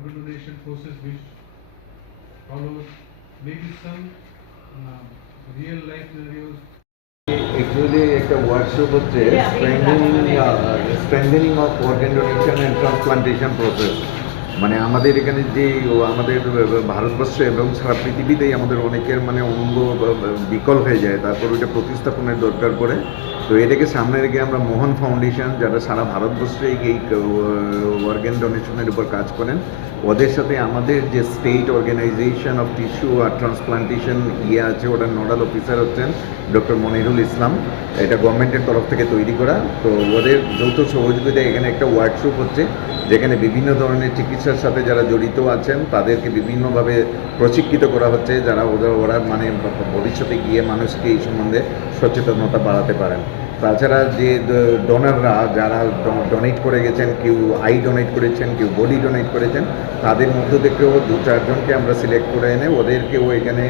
organ donation process which follows, maybe some real life scenarios. Actually একটা workshop হচ্ছে strengthening of organ donation and transplantation process. মানে আমাদের এখানে যে আমাদের ভারতবর্ষে এবং সারা পৃথিবীতেই আমাদের অনেকের মানে অঙ্গ বিকল হয়ে যায়, তারপর ওইটা প্রতিস্থাপনের দরকার পড়ে। তো এটাকে সামনে রেখে আমরা মোহন ফাউন্ডেশন, যারা সারা ভারতবর্ষে এই অর্গান ডোনেশনের উপর কাজ করেন, ওদের সাথে আমাদের যে স্টেট অর্গানাইজেশন অফ টিস্যু আর ট্রান্সপ্লান্টেশন আছে, ওটার নোডাল অফিসার হচ্ছেন ডক্টর মনিরুল ইসলাম। এটা গভর্নমেন্টের তরফ থেকে তৈরি করা। তো ওদের যৌথ সহযোগিতায় এখানে একটা ওয়ার্কশপ হচ্ছে, যেখানে বিভিন্ন ধরনের চিকিৎসার সাথে যারা জড়িত আছেন তাদেরকে বিভিন্নভাবে প্রশিক্ষিত করা হচ্ছে, যারা ওরা মানে ভবিষ্যতে গিয়ে মানুষকে এই সম্বন্ধে সচেতনতা বাড়াতে পারেন। তাছাড়া যে ডোনাররা যারা ডোনেট করে গেছেন, কেউ আই ডোনেট করেছেন, কেউ বডি ডোনেট করেছেন, তাদের মধ্য থেকেও 2-4 জনকে আমরা সিলেক্ট করে এনে ওদেরকেও এখানে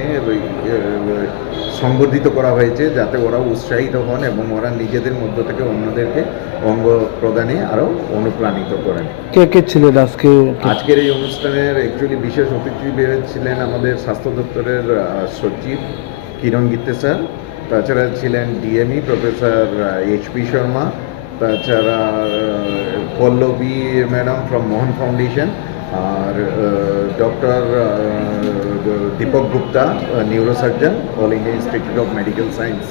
সংবর্ধিত করা হয়েছে, যাতে ওরা উৎসাহিত হন এবং ওরা নিজেদের মধ্য থেকে অন্যদেরকে অঙ্গ প্রদানে আরও অনুপ্রাণিত করেন। কে কে ছিলেন আজকের এই অনুষ্ঠানের অ্যাকচুয়ালি বিশেষ অতিথি ছিলেন আমাদের স্বাস্থ্য দপ্তরের সচিব কিরণ গিত্তে স্যার, তাছাড়া ছিলেন ডিএমই প্রফেসর এইচপি শর্মা, তাছাড়া Pallavi madam from Mohan foundation, আর doctor Deepak Gupta, neurosurgeon, all India institute of medical science.